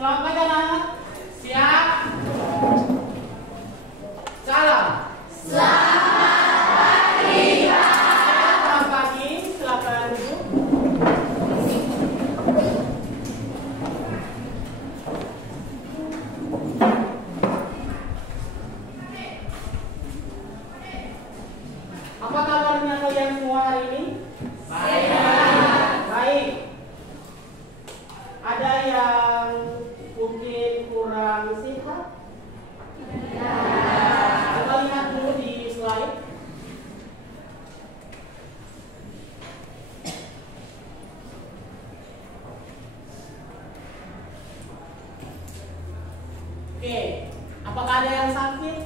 Selamat pagi anak-anak. Siap? Salam. Selamat pagi, Pak. Selamat pagi. Silakan duduk. Apa kabarnya kalian semua hari ini? Baik. Ada yang mungkin kurang sehat? Kita lihat dulu di slide. Oke, apakah ada yang sakit?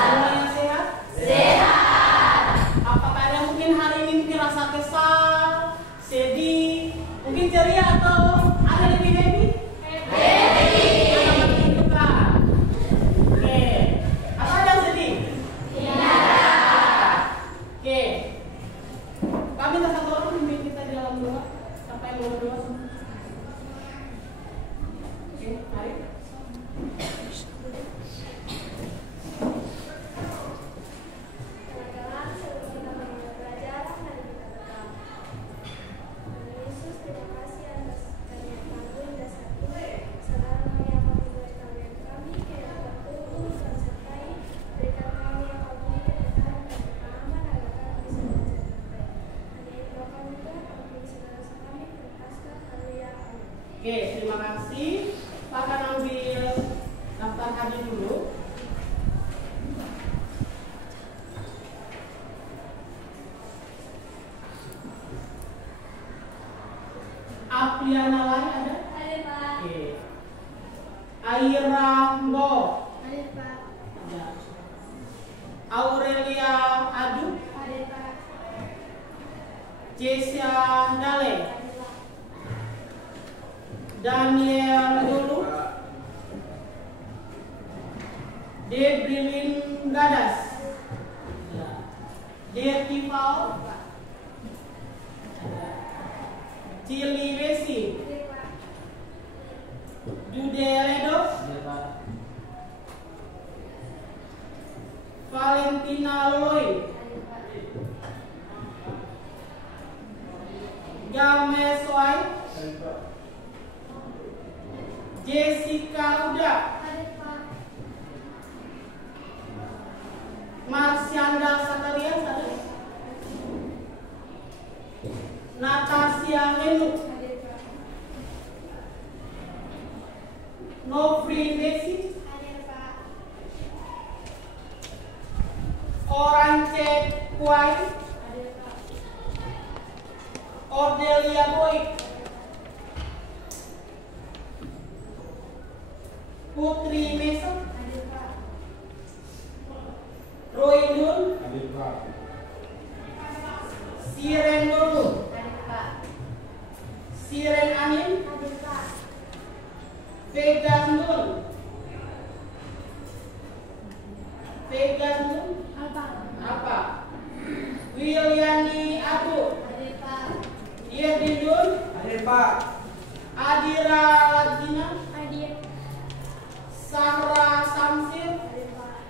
Semua yang sehat? Apakah ada mungkin hari ini mungkin rasa kesal, sedih, mungkin ceria atau ada lebih happy? Ada makin dekat. Oke, atau ada yang sedih? Oke, kami minta satu orang pimpin kita di dalam doa sampai berdoa. Oke, mari. Oke, terima kasih. Pak akan ambil daftar hadir dulu. Apriana lain ada? Ada, Pak. Oke. Aira Mbo. Ada, Pak. Ada. Aurelia Adu. Ada, Pak. Jesia Dale. Ada, Pak. Daniel Dulu. Debrilin Gadas. Deti Paul. Cili Wesi. Ada, Pak. Jude Ledo. Valentina Loy. Ada, Pak. James White. Jessica Uda. Ada, Pak. Marsyanda Sakaria. Natasia Henu. Ada, Pak. Nofri Desi. Ada, Pak. Orance Kuai. Ada, Pak. Ordelia Boy. Putri Meso. Ada, Pak. Roy Nun. Siren Nurul. Ada, Pak. Siren Anin. Ada, Pak. Vegas Nun. Vegas Nun. Apa? Wiliani Abu. Ada, Pak. Yedin Nun. Adira Lagina. Ada. Sahra Samsil. Ada, Pak.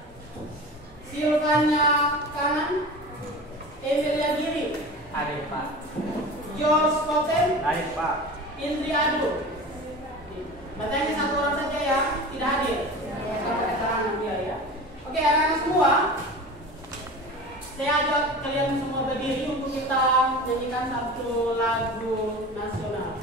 Silvania Kanan. Emilia Giri. George Koten. Indri Adu. Bertanya satu orang saja ya, tidak hadir. Kalau keterangan dia ya. Oke, anak-anak semua, saya ajak kalian semua berdiri untuk kita nyanyikan satu lagu nasional.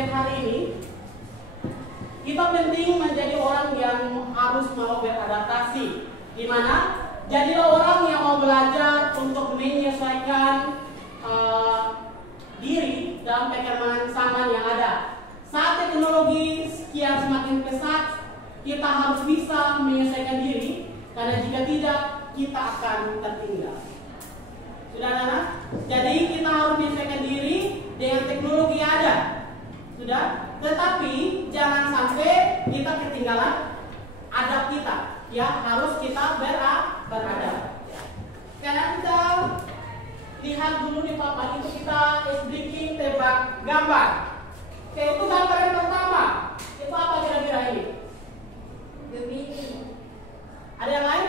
materi hari ini, kita penting menjadi orang yang harus mau beradaptasi. Di mana? Jadilah orang yang mau belajar untuk menyesuaikan diri dalam perkembangan zaman yang ada. Saat teknologi sekian semakin pesat, kita harus bisa menyesuaikan diri, karena jika tidak, kita akan tertinggal. Sudah, anak? Jadi kita harus menyesuaikan diri dengan teknologi yang ada. Sudah? Tetapi jangan sampai kita ketinggalan adab kita. Ya, harus kita beradab. Sekarang kita lihat dulu di papan itu, kita bikin tebak gambar. Oke, itu gambar yang pertama. Itu apa kira-kira ini? Gemini. Ada yang lain?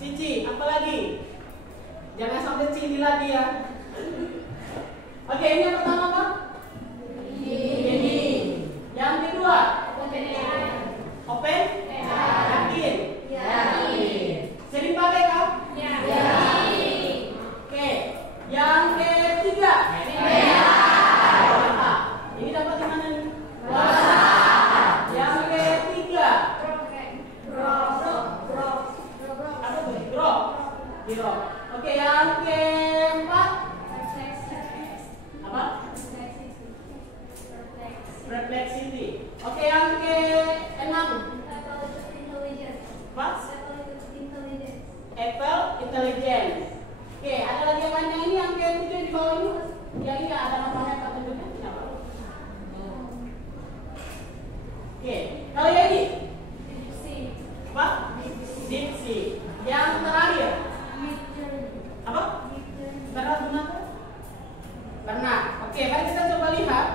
Cici, apa lagi? Jangan sampai Cici lagi ya. Oke, ini yang pertama apa? Ini. Yang kedua? Open? Yakin? Yakin. Sering pakai kau? Yakin. Oke. Yang ketiga? Ini dapat di mana nih? Yang ketiga? Apa tuh? Grok. Oke, yang keempat? Apa? Reflexivity. Oke, yang keenam? Apa? Apple Intelligence. Oke, ada lagi yang lainnya ini yang ketujuh di bawah ini? Yang ini ada namanya petunjuknya? Kenapa? Oke, kalau yang ini? Apa? Diksi. Yang terakhir? Apa? Benar. Oke, mari kita coba lihat.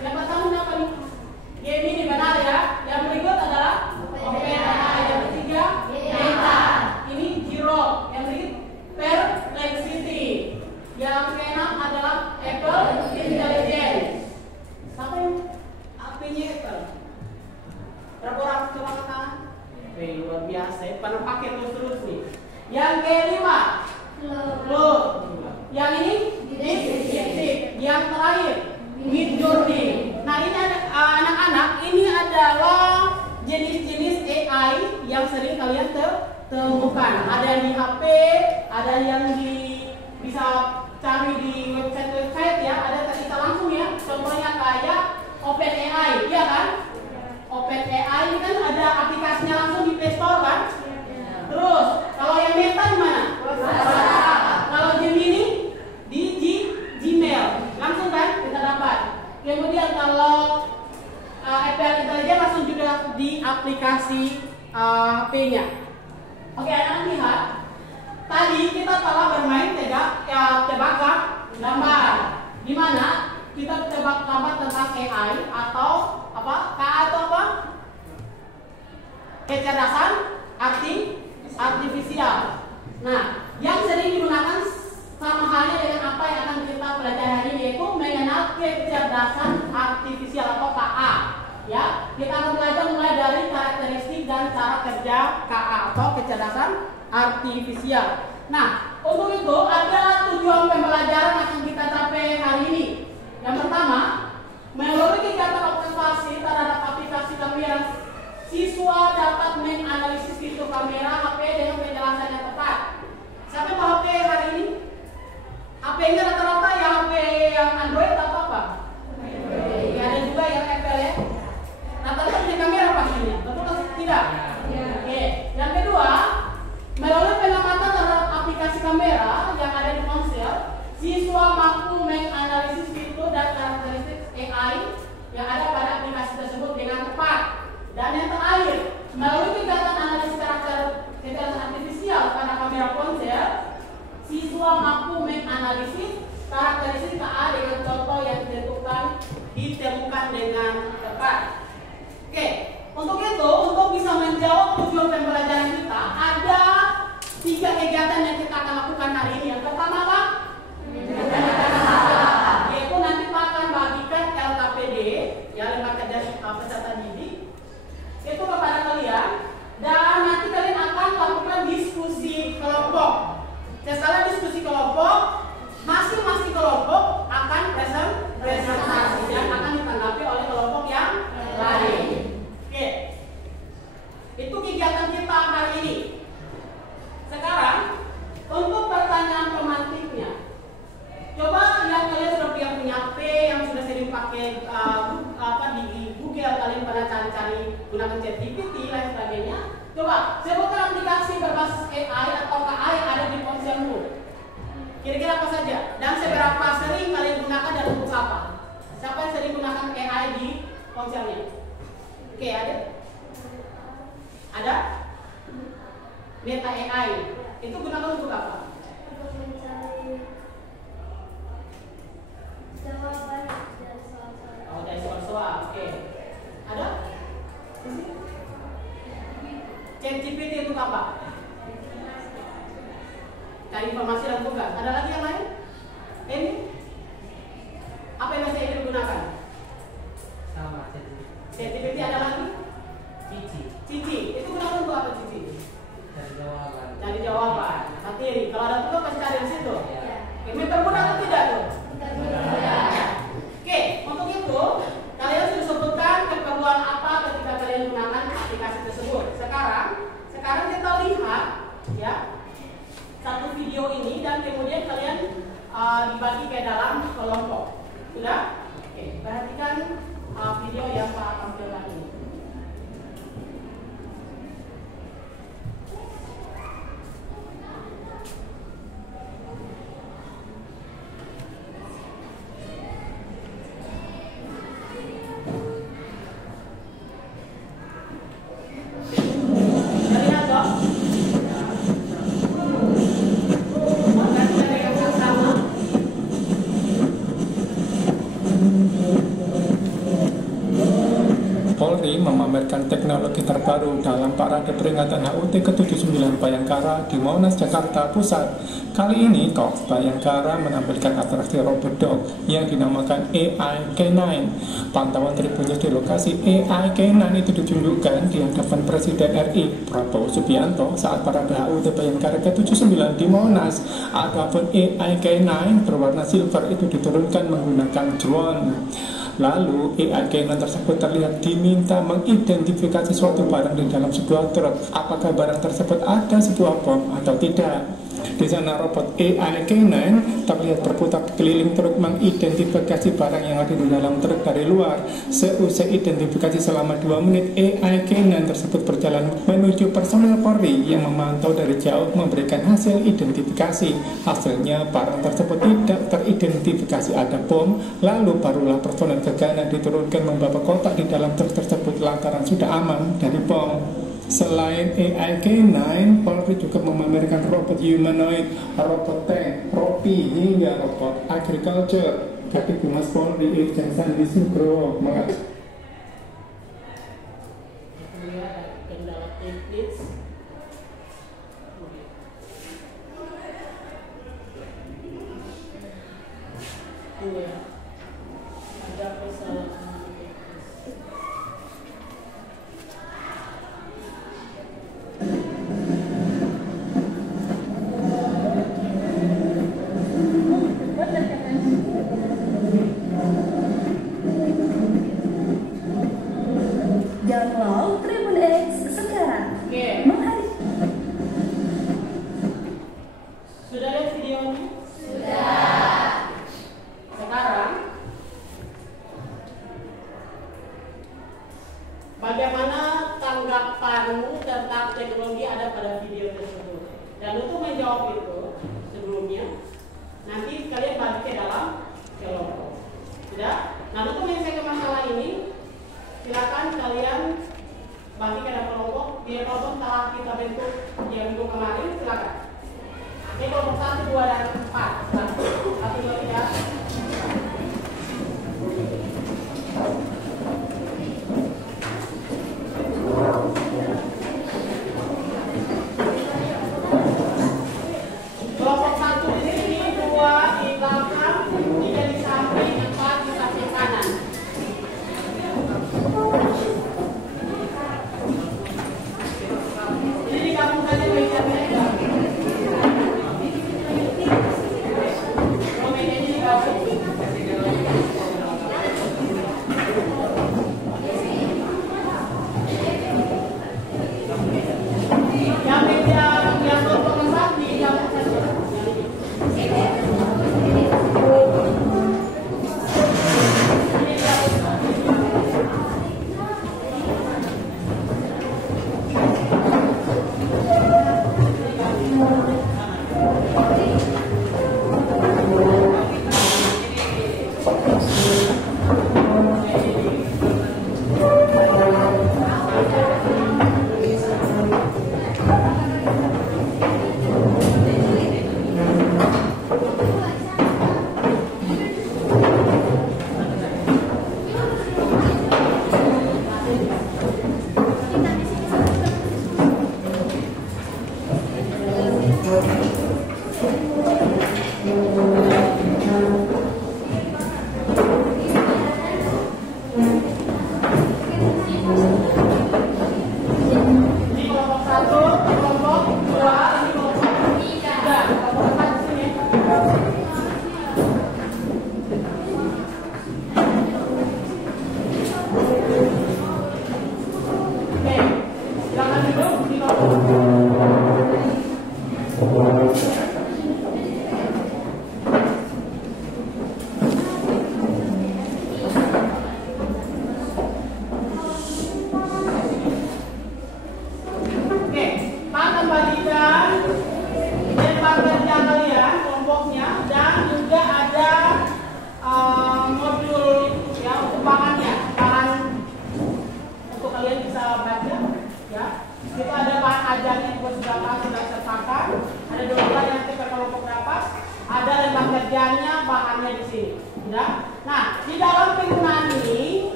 Yang pertama apa nih? Gemini, benar ya. Yang berikut adalah Open. Yang ketiga Meta. Ini Grok. Yang berikut Perplexity. Yang keenam adalah Apple Intelligence. Siapa yang HP-nya Apple? Berapa orang coba angkat tangan? Luar biasa. Pernah pakai terus nih. Yang kelima Cloud. Yang ini DeepSeek. Yang terakhir Midjourney. Nah, ini anak-anak, ini adalah jenis-jenis AI yang sering kalian temukan. Ada yang di HP, ada yang bisa cari di website ya. Ada kita langsung ya. Contohnya kayak OpenAI, iya kan? OpenAI ini kan ada aplikasinya langsung di Play Store kan? Terus kalau yang Meta di mana? Kalau Gemini di Gmail langsung kan kita dapat. Kemudian kalau Apple Intelligence langsung juga di aplikasi HP-nya. Oke, anak lihat. Tadi kita telah bermain tebakan gambar. Di mana kita tebak gambar tentang AI atau apa? Atau apa? Kecerdasan artifisial. Nah, yang sering digunakan sama halnya dengan apa yang akan kita pelajari hari ini, yaitu mengenal kecerdasan artifisial atau KA. Ya, kita akan belajar mulai dari karakteristik dan cara kerja KA atau kecerdasan artifisial. Nah, untuk itu ada tujuan pembelajaran yang akan kita capai hari ini. Yang pertama, melalui kegiatan observasi terhadap aplikasi kamera, siswa dapat menganalisis fitur kamera HP dengan penjelasan yang tepat. Siapa yang HP hari ini? HP-nya rata-rata ya HP yang Android atau apa? Ya, ada juga yang Apple ya. Rata-rata punya kamera pastinya, betul atau tidak? Oke. Yang kedua, melalui pengamatan terhadap aplikasi kamera yang ada di ponsel, siswa mampu menganalisis fitur dan karakteristik AI yang ada pada aplikasi tersebut dengan tepat. Dan yang terakhir, melalui kegiatan analisis kecerdasan artifisial pada kamera ponsel, siswa mampu menganalisis karakteristik KA dengan contoh yang ditemukan dengan tepat. Oke, untuk itu, untuk bisa menjawab tujuan pembelajaran kita, ada 3 kegiatan yang kita akan lakukan hari ini. Yang pertama apa? Yaitu nanti Pak akan bagikan LKPD, ya, lembar kerja peserta didik, itu kepada kalian, dan nanti kalian akan lakukan diskusi kelompok. Setelah diskusi kelompok, masing-masing kelompok akan presentasi. menggunakan ChatGPT lain sebagainya. Coba sebutkan aplikasi berbasis AI atau KA yang ada di ponselmu. Kira-kira apa saja? Dan seberapa sering kalian gunakan dan untuk apa? Siapa yang sering gunakan AI di ponselnya? Oke, ada? Ada? Meta AI. Itu gunakan untuk apa? Oh, dari soal-soal. Oke. Ada? ChatGPT itu apa? Cari informasi dan tugas. Ada lagi yang lain? Ini? Apa yang masih ingin digunakan? Sama ChatGPT ada lagi? Cici. Itu gunakan untuk apa Cici? dari jawaban. Cari jawaban. Materi. Kalau ada tugas pasti cari di situ. Ya. Oke, mempermudah atau tidak tuh? Oke, untuk itu kalian sudah sebutkan keperluan apa ketika kalian menggunakan aplikasi tersebut. Sekarang kita lihat ya satu video ini dan kemudian kalian dibagi ke dalam kelompok. Sudah? Oke, perhatikan video yang Pak tampilkan ini. Polri memamerkan teknologi terbaru dalam parade peringatan HUT ke-79 Bayangkara di Monas, Jakarta Pusat. Kali ini, Cox Bayangkara menampilkan atraksi robot dog yang dinamakan AI K9. Pantauan Tribun News di lokasi AI K9 itu ditunjukkan di hadapan Presiden RI Prabowo Subianto saat parade HUT Bayangkara ke-79 di Monas. Adapun AI K9 berwarna silver itu diturunkan menggunakan drone. Lalu AI K9 tersebut terlihat diminta mengidentifikasi suatu barang di dalam sebuah truk. Apakah barang tersebut ada sebuah bom atau tidak? Di sana robot AI K9 terlihat berputar keliling truk mengidentifikasi barang yang ada di dalam truk dari luar. Seusai identifikasi selama 2 menit, AI K9 tersebut berjalan menuju personel Polri yang memantau dari jauh memberikan hasil identifikasi. Hasilnya barang tersebut tidak teridentifikasi ada bom. Lalu barulah personel gegana diturunkan membawa kotak di dalam truk tersebut lantaran sudah aman dari bom. Selain AI K9, Polri juga memamerkan robot humanoid, robot tank, ropi, hingga robot agriculture. Kabid Humas Polri Irjen Sandi Sugro mengatakan Kendala teknis. Ada kesalahan. Download Tribun X sekarang. Oke. Sudah lihat videonya? Sudah. Sekarang bagaimana tanggapanmu tentang teknologi ada pada video tersebut? Dan untuk menjawab itu sebelumnya, nanti kalian bagi ke dalam kelompok. Sudah? Nah, untuk menyelesaikan masalah ini, silakan kalian bagi ke dalam kelompok. Di kelompok telah kita bentuk yang minggu kemarin, silakan. Ini kelompok 1, 2, dan 4. Silakan. 1, 2, 3. Kelompok 1 di sini, 2 di belakang, 3 di samping, 4 di samping kanan. Ini digabung saja mejanya. Mejanya digabung.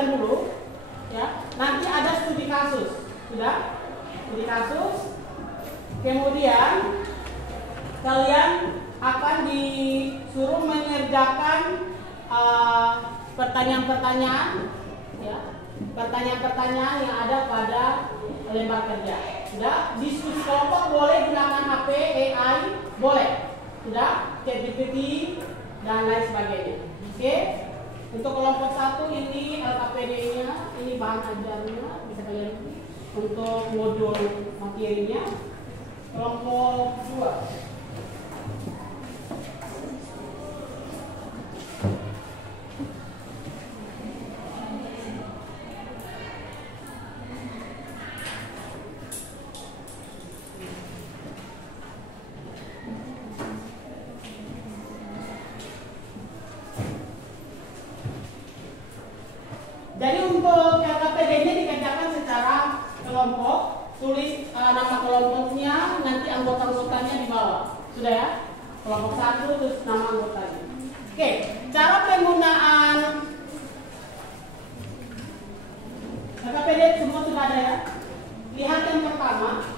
perhatikan dulu, ya. Nanti ada studi kasus, sudah? Studi kasus. Kemudian kalian akan disuruh mengerjakan pertanyaan-pertanyaan, ya, pertanyaan-pertanyaan yang ada pada lembar kerja. Sudah, diskusi kelompok boleh gunakan HP, AI, boleh. Sudah, ChatGPT dan lain sebagainya. Oke. Untuk kelompok 1 ini LKPD-nya, ini bahan ajarnya, bisa kalian untuk modul materinya. Kelompok 2. Jadi untuk LKPD-nya dikerjakan secara kelompok, tulis nama kelompoknya, nanti anggota-anggotanya di bawah. Sudah ya? Kelompok 1 terus nama anggotanya. Oke, cara penggunaan LKPD semua sudah ada ya? Lihat yang pertama.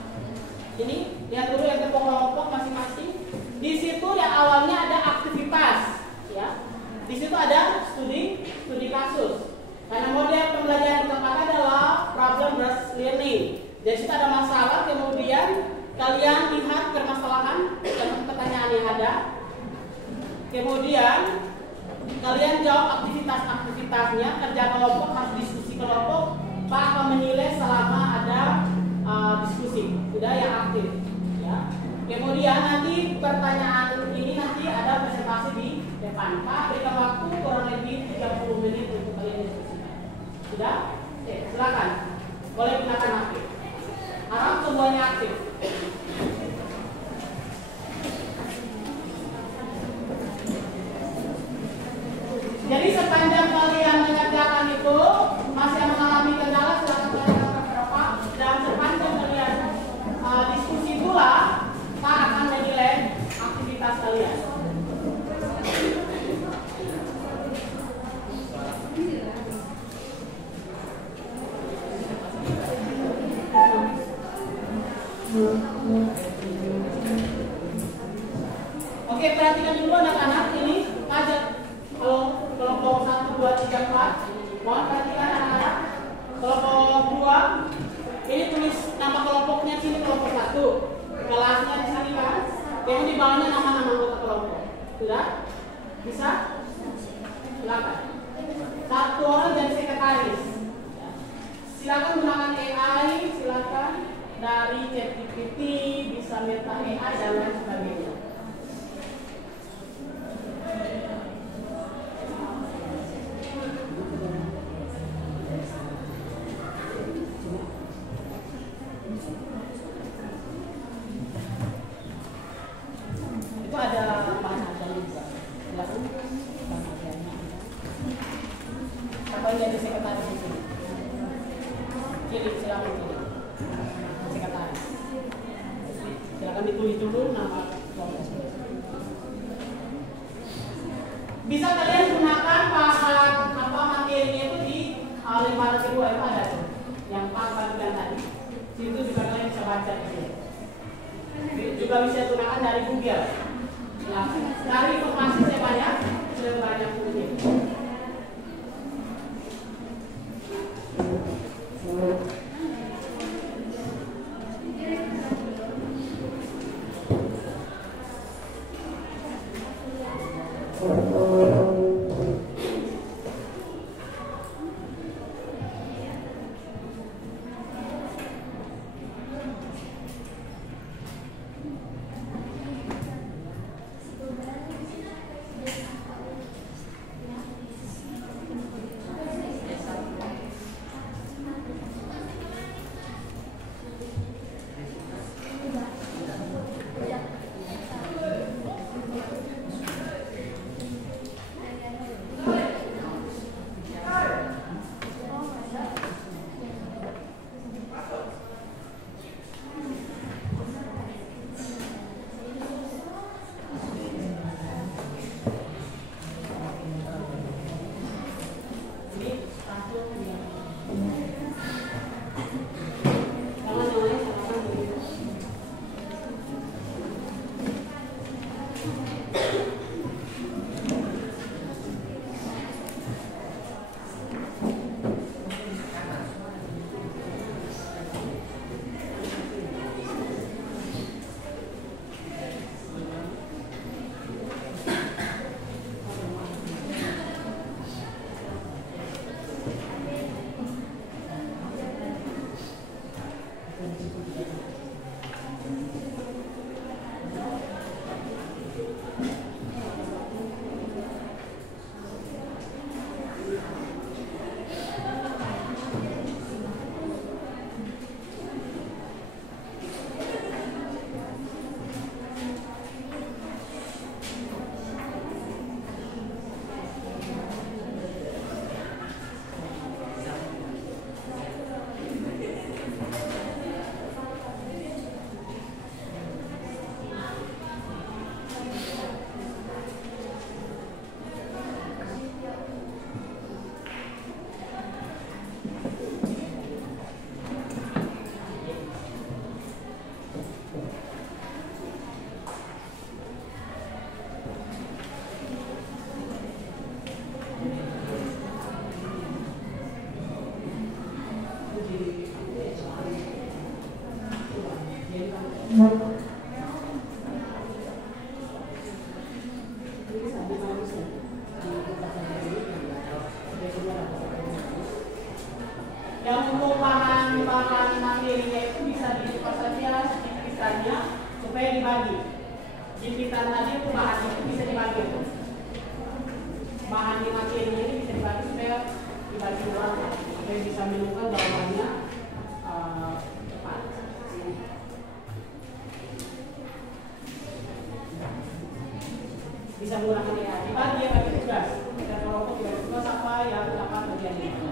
Ini, lihat dulu yang kelompok masing-masing. Di situ yang awalnya ada aktivitas, ya. Di situ ada studi kasus. Karena model pembelajaran terpakai adalah problem-based learning. Jadi situ ada masalah, kemudian kalian lihat permasalahan dan pertanyaan yang ada. Kemudian kalian jawab aktivitas-aktivitasnya, kerja kelompok, harus diskusi kelompok. Pak akan menilai selama ada diskusi, sudah yang aktif. Ya. Kemudian nanti pertanyaan ini nanti ada presentasi di depan. Pak berikan waktu kurang lebih 30 menit untuk kalian diskusi. Sudah? Oke, silakan. Boleh gunakan aktif. Harap semuanya aktif. Jadi sepanjang kalian mengerjakan itu masih mengalami kendala, silakan kalian berapa. Dan sepanjang kalian diskusi pula, Pak akan menilai aktivitas kalian. Oke, perhatikan dulu anak-anak ini pajak. Kalau kelompok 1, 2, 3, 4, mohon perhatikan anak-anak. Kelompok 2, ini tulis nama kelompoknya sini, kelompok 1. Kelasnya di sini kan. Kemudian di bawahnya nama-nama anggota kelompok. Sudah? Bisa? Silakan. 1 orang dan sekretaris. Silakan gunakan AI, silakan dari ChatGPT, bisa Meta AI dan lain sebagainya. Itu ada bahan ajarnya juga. Silakan bahan ajarnya. Apa yang jadi sekretaris di sini? Kiri, silakan kiri. Sekretaris. Silakan ditulis dulu nama kelompok. Bisa kalian gunakan bahan apa materinya itu di lembaran kedua itu ada tuh. Yang Pak bagikan tadi. Situ juga kalian bisa baca di sini. Juga bisa gunakan dari Google. Ya, dari informasi sebanyak mungkin. Yang untuk bahan materinya itu bisa ditukar saja jimpitannya supaya dibagi. Jimpitan tadi itu bahan itu bisa dibagi. Bahan di materinya ini bisa dibagi supaya dibagi dua, supaya bisa menemukan jawabannya cepat. Bisa menggunakan ya, dibagi ya bagi tugas. Kita kelompok bagi tugas apa yang dapat bagian ini.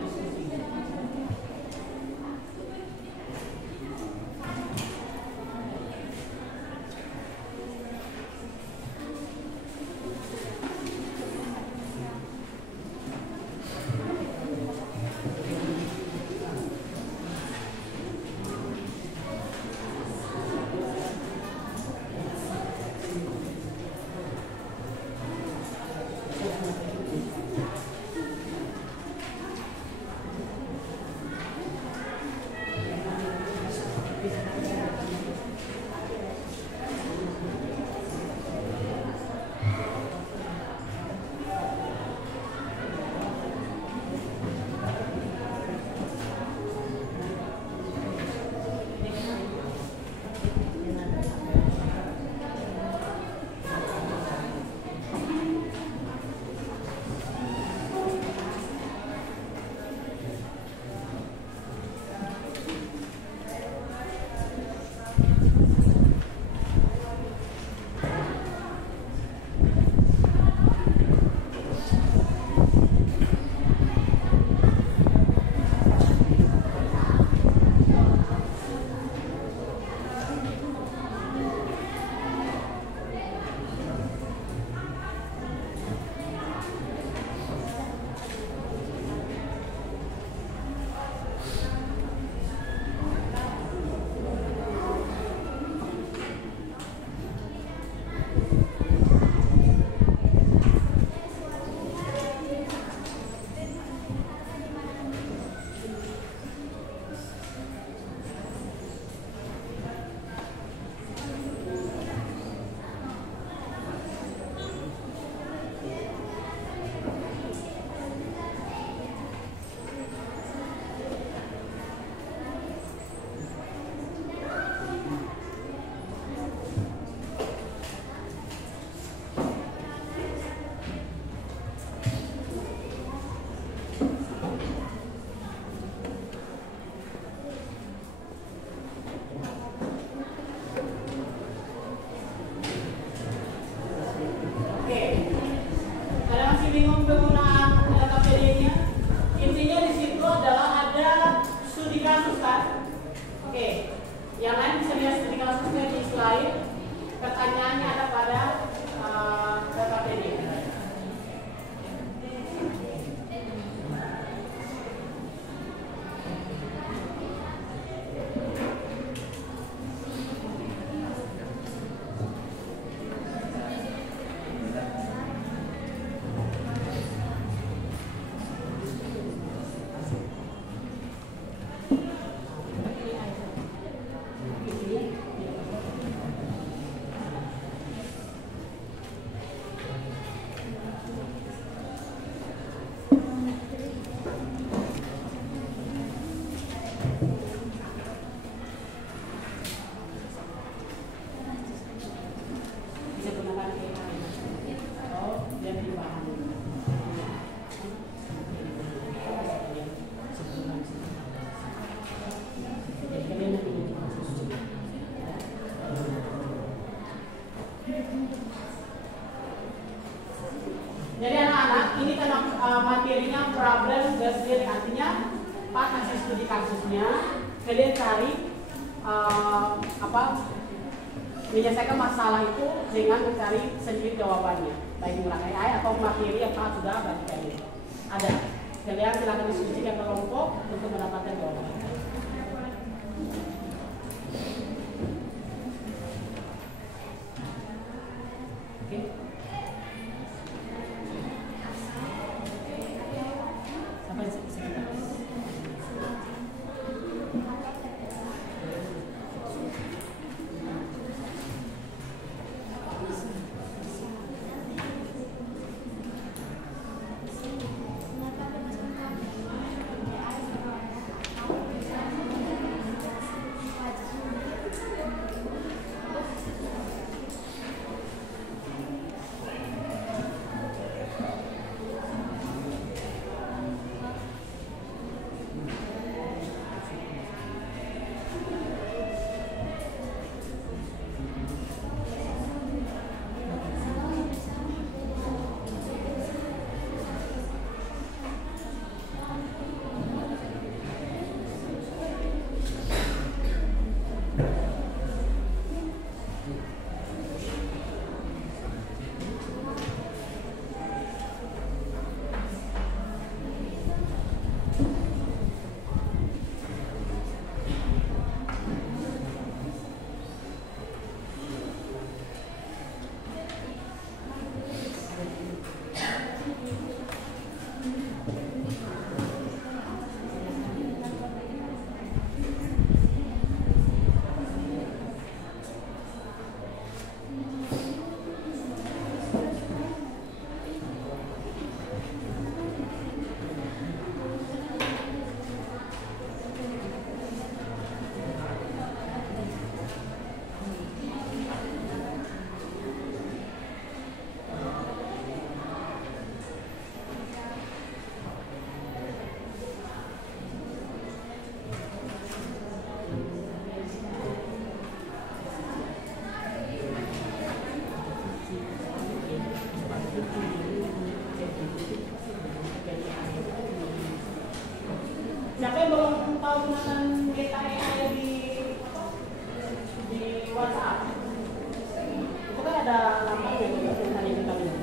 Jadi anak-anak, ini kan materinya problem based, artinya Pak kasih studi kasusnya, kalian cari menyelesaikan masalah itu dengan mencari sendiri jawabannya, baik menggunakan AI atau materi yang Pak sudah bagikan. Ada, kalian silakan diskusikan kelompok untuk mendapatkan jawabannya. Siapa yang belum tahu gunakan GTE di WhatsApp? Itu kan ada lambangnya gitu, tadi kita lihat.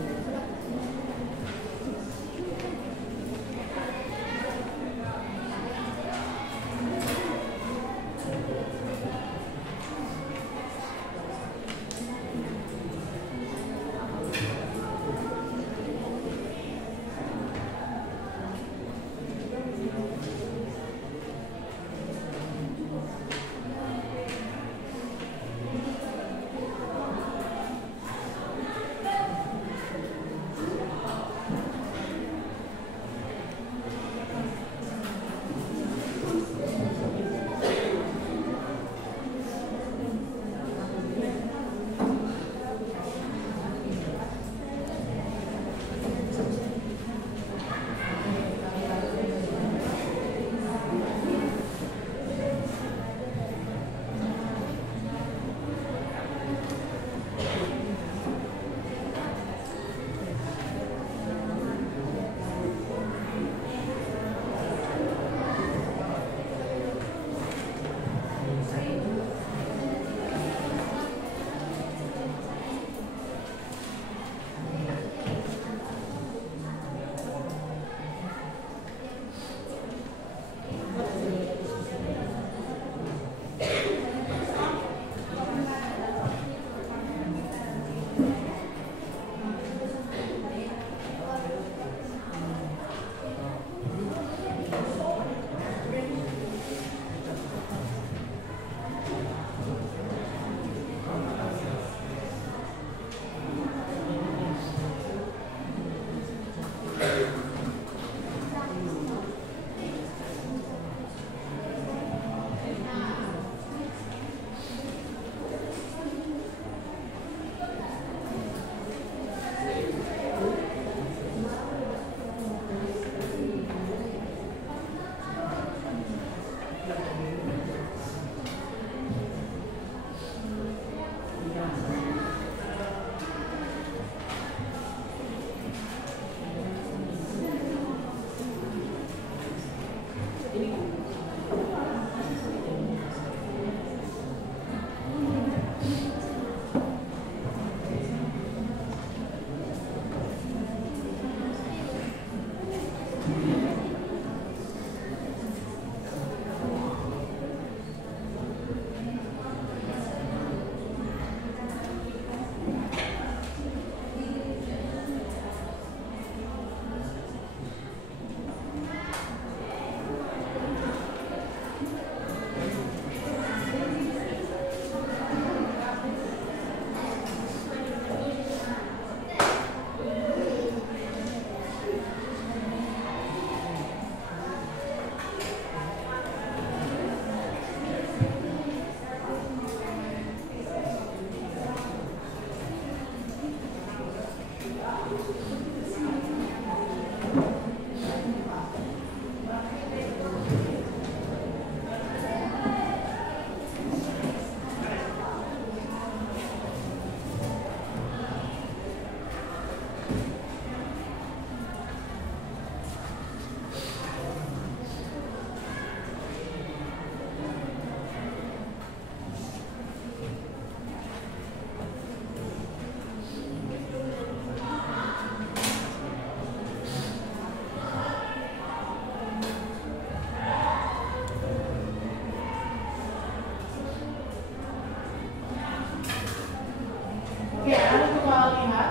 Oke, lalu kita lihat.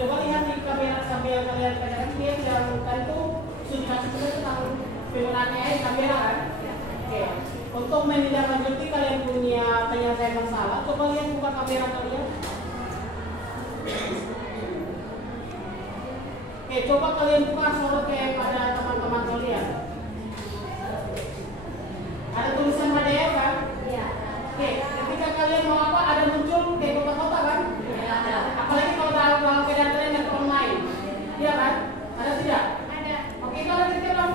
Coba lihat di kamera sampai yang kalian katakan dia yang tadi itu sudah dikasih tahu tentang penggunaan AI di kamera kan? Oke. Untuk menindaklanjuti kalian punya penyelesaian masalah, coba lihat buka kamera kalian. Oke, coba kalian buka sorot kayak pada teman-teman kalian. Ada tulisan PDF kan? Iya. Oke, ketika kalian mau apa, ada muncul kayak kotak-kotak kan? Iya. Apalagi kalau dalam keadaan kalian yang online, iya kan? Ada tidak? Ada. Oke, kalau kita dong,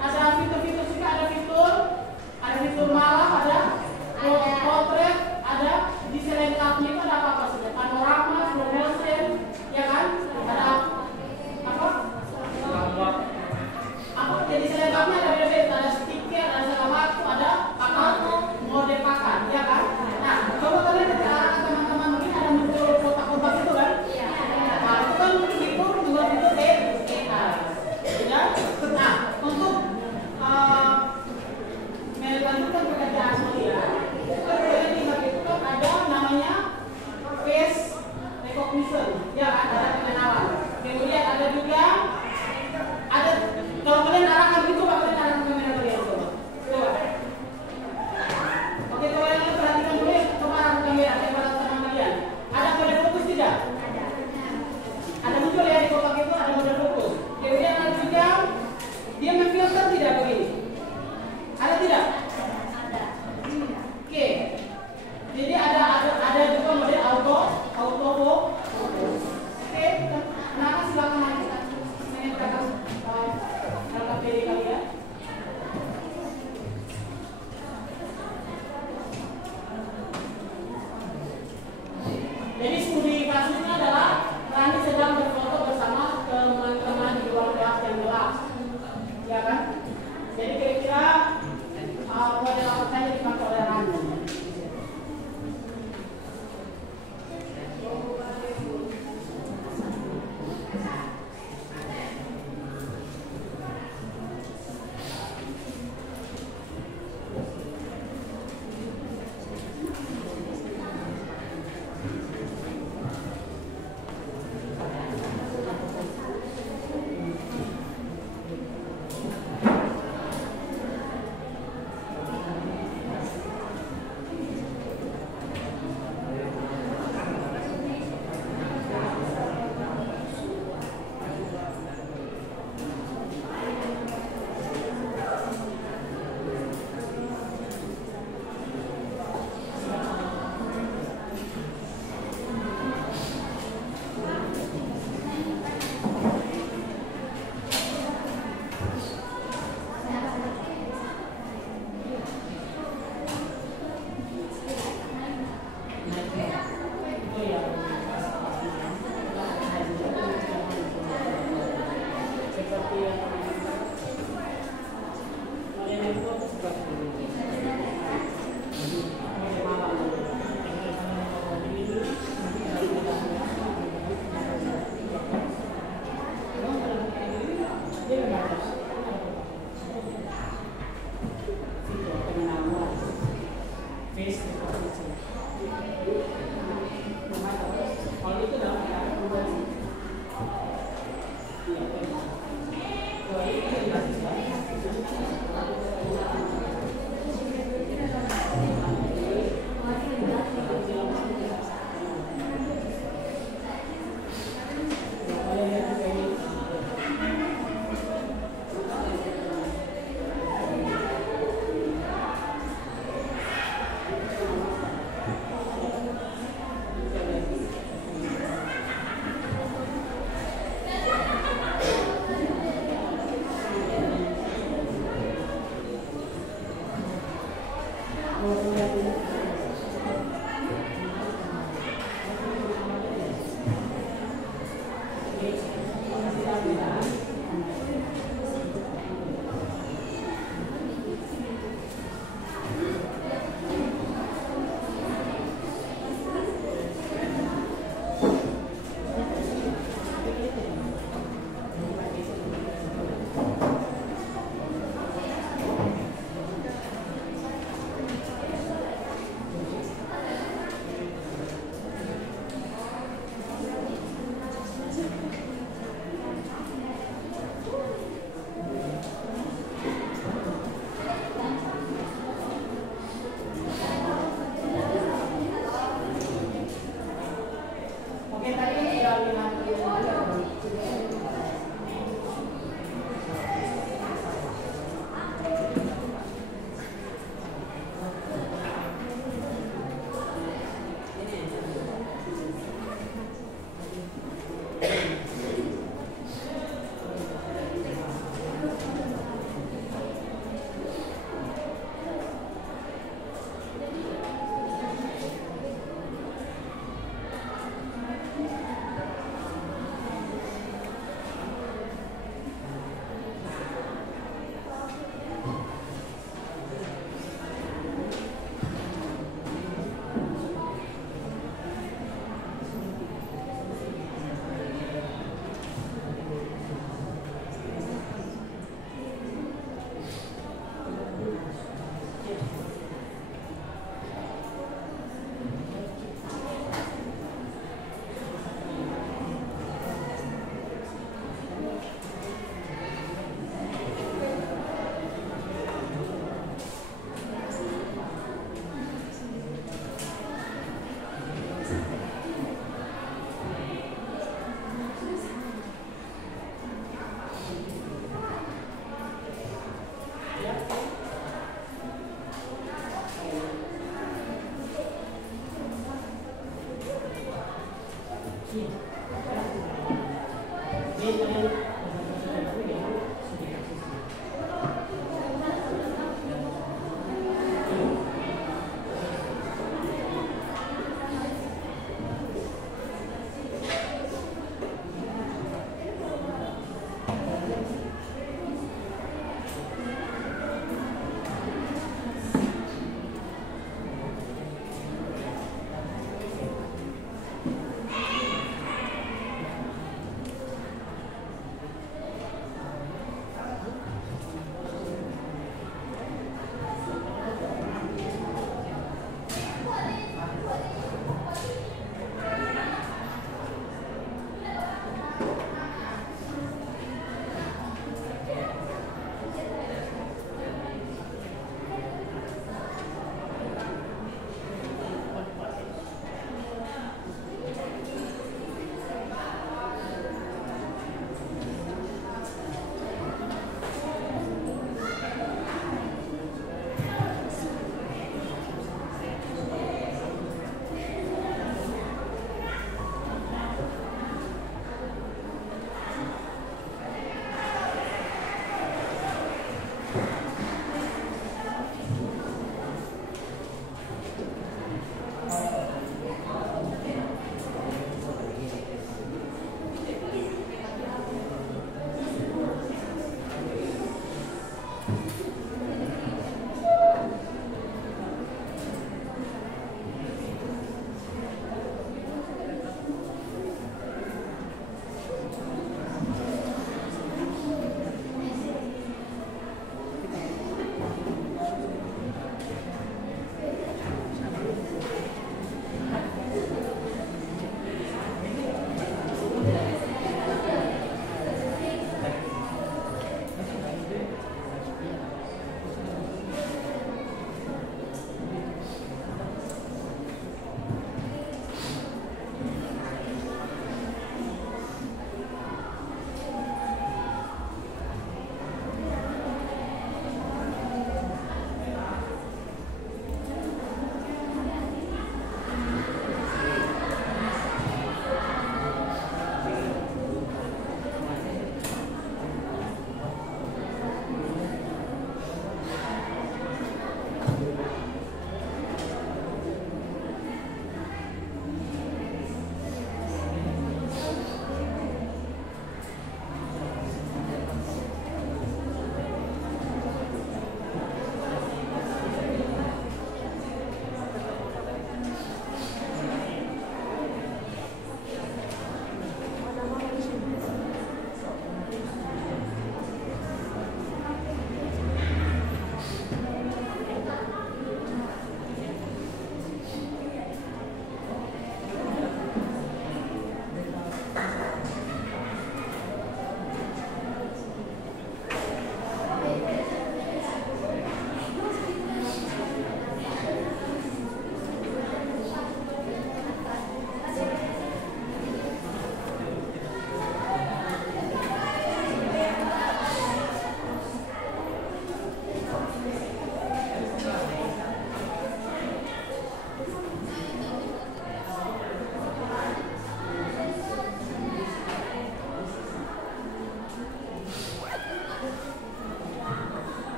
ada fitur-fitur juga, ada fitur malam, ada potret, ada di selengkapnya itu ada apa saja? Panorama, slow motion, ya kan? Ada apa?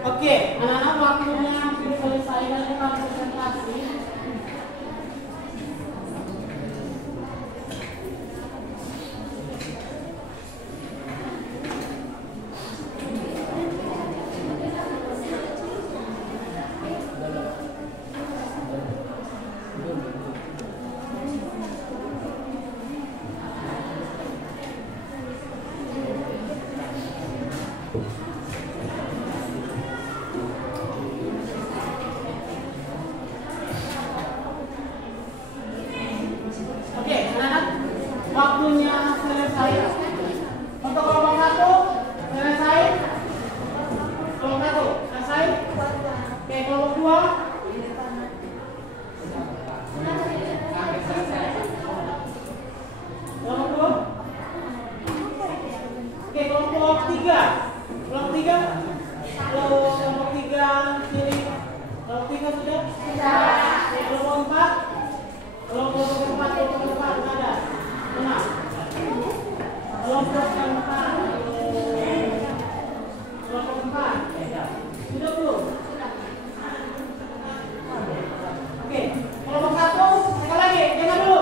Oke, anak-anak waktunya hampir selesai dan kita presentasi. Oke, anak-anak waktunya selesai. Untuk kelompok 1 selesai. Kelompok 1 selesai. Oke, kelompok 2. Kelompok 2. Oke, kelompok 3. Kelompok 3. Halo, kelompok 3 pilih. Kelompok 3 sudah? Sudah. Oke, kelompok 4. Kelompok 4 enggak ada. Benar. Kelompok 4. Kelompok 4. Sudah belum? Oke, kelompok 1 sekali lagi, jangan dulu.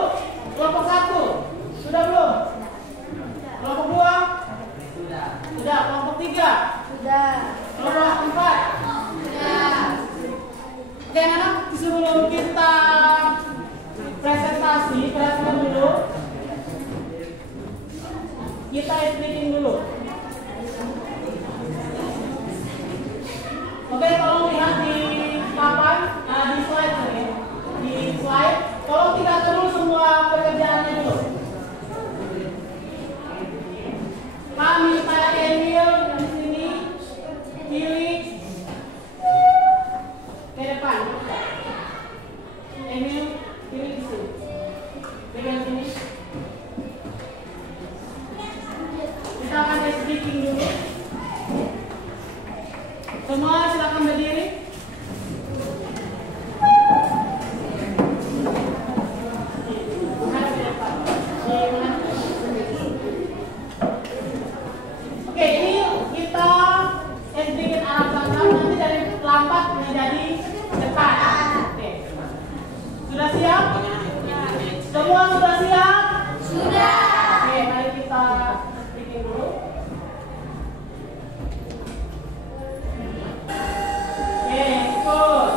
Kelompok 1 sudah belum? Kelompok 2 sudah. Kelompok 3 Sudah. kelompok 4 sudah. Oke, anak, sebelum kita presentasi, perhatikan dulu. Kita explaining dulu. Oke, tolong lihat di papan, di slide ini. Di slide, tolong tinggalkan dulu semua pekerjaannya dulu. Kami saya Emil di sini, pilih ke depan. Emil pilih di sini. Pegang sini. Kita akan speaking dulu. Semua silakan berdiri. Menghadap ke depan. Oke, ini kita sedikit arah belakang, nanti dari lambat menjadi depan. Oke. Sudah siap? Semua sudah siap? Sudah. Oke, mari kita bikin dulu. Oke, ikut.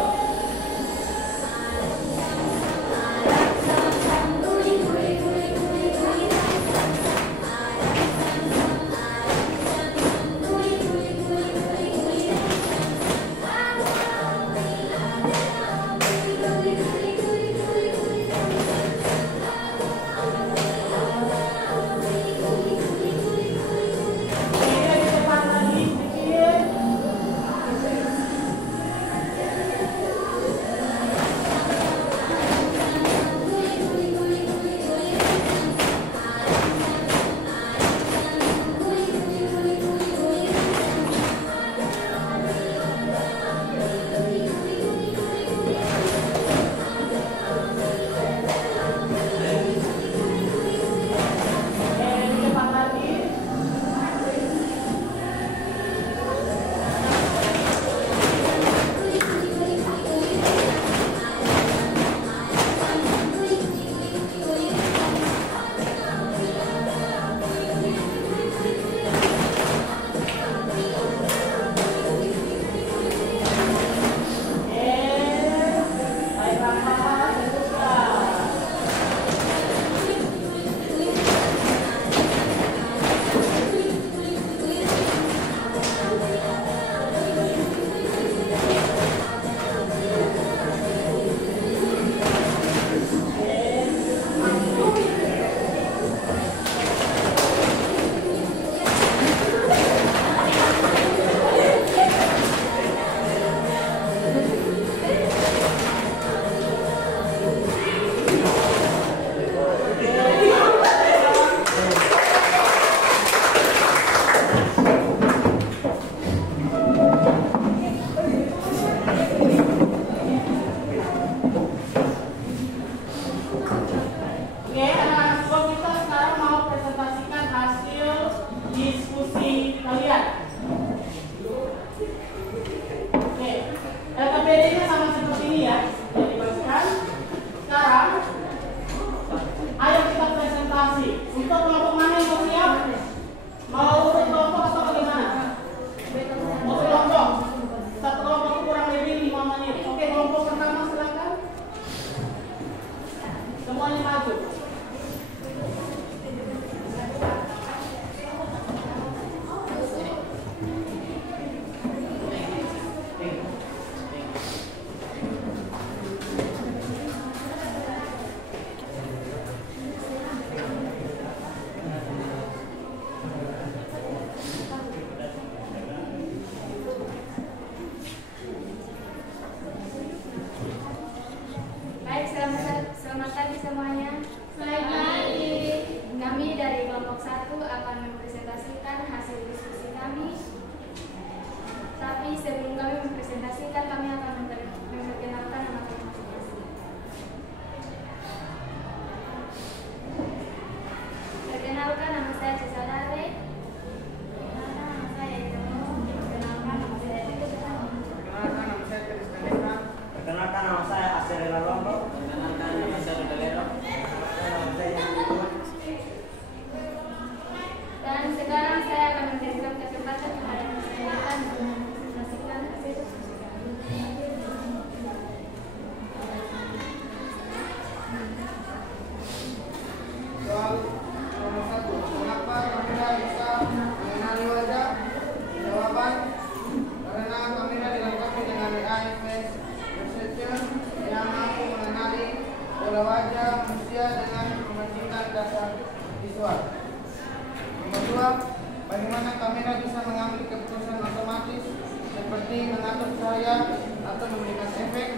Bagaimana kamera bisa mengambil keputusan otomatis seperti mengatur cahaya atau memberikan efek?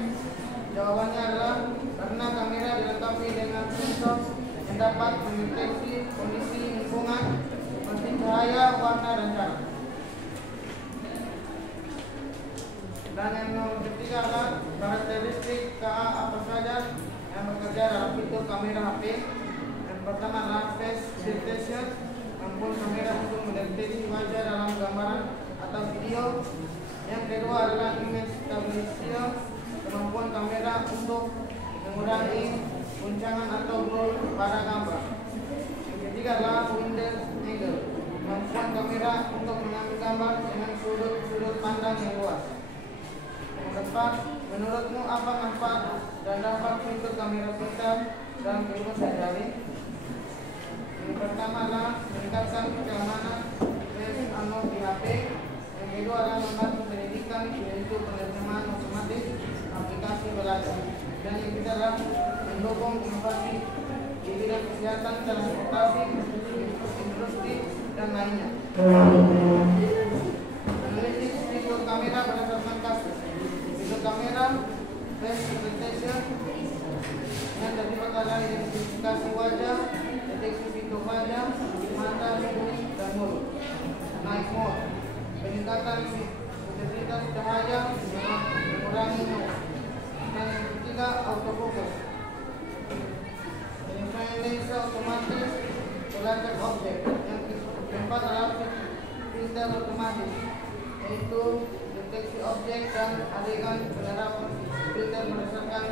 Jawabannya adalah karena kamera dilengkapi dengan sensor yang dapat mendeteksi kondisi lingkungan seperti cahaya, warna, dan jarak. Dan yang nomor ketiga adalah karakteristik KA apa saja yang bekerja dalam fitur kamera HP. Yang pertama adalah face detection, kemampuan kamera untuk mendeteksi wajah dalam gambaran atau video. Yang kedua adalah image stabilization, kemampuan kamera untuk mengurangi guncangan atau blur pada gambar. Yang ketiga adalah window angle, kemampuan kamera untuk mengambil gambar dengan sudut pandang yang luas. Yang keempat, menurutmu apa manfaat dan dampak fitur kamera pintar dalam kehidupan sehari-hari? Yang pertama adalah meningkatkan keamanan di HP. Yang kedua adalah membantu pendidikan yaitu penerjemahan otomatis aplikasi belajar. Dan yang ketiga adalah mendukung inovasi di bidang kesehatan, transportasi, industri, dan lainnya. Analisis fitur kamera berdasarkan kasus. Fitur kamera face detection yang terlibat adalah identifikasi wajah, deteksi fitur wajah, mata, hidung, dan mulut. Night mode, peningkatan intensitas cahaya, mengurangi noise. Dan yang ketiga, autofocus, penyesuaian lensa otomatis terhadap objek. Yang keempat adalah filter otomatis, yaitu deteksi objek dan adegan penerapan filter berdasarkan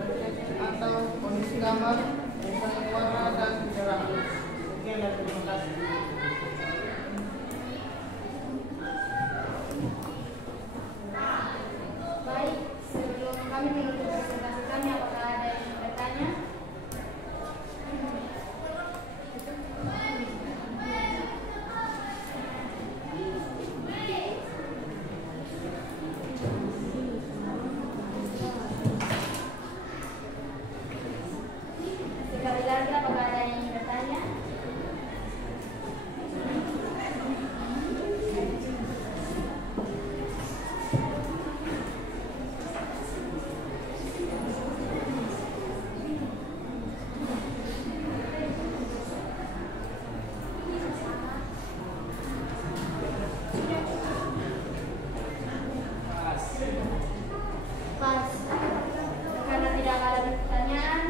resolusi atau kondisi gambar, misalnya warna dan jarak. Oke, dan terima kasih. Baik, sebelum kami menutup presentasi kami, apakah ada yang ingin bertanya? Sekali lagi, apakah ada yang ingin bertanya? Pas. Karena tidak ada pertanyaan,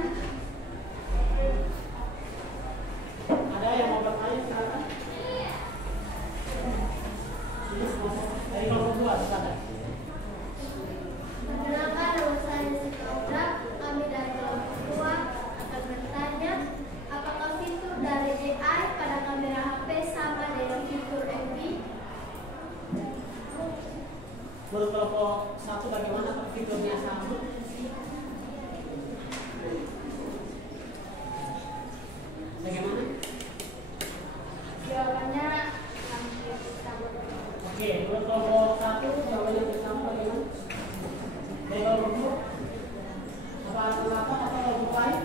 Ada yang mau bertanya silakan. Dari nomor 2 silakan. perkenalkan nama saya Siti Audra. Kami dari kelompok 2 akan bertanya, apakah fitur dari AI pada kamera HP sama dengan fitur MV? Menurut kelompok 1 bagaimana fiturnya sama? Bagaimana? Jawabannya hampir sama. Oke, menurut kelompok 1 jawabannya bersama bagaimana? Dari kelompok 2? Apa kenapa atau kelompok lain?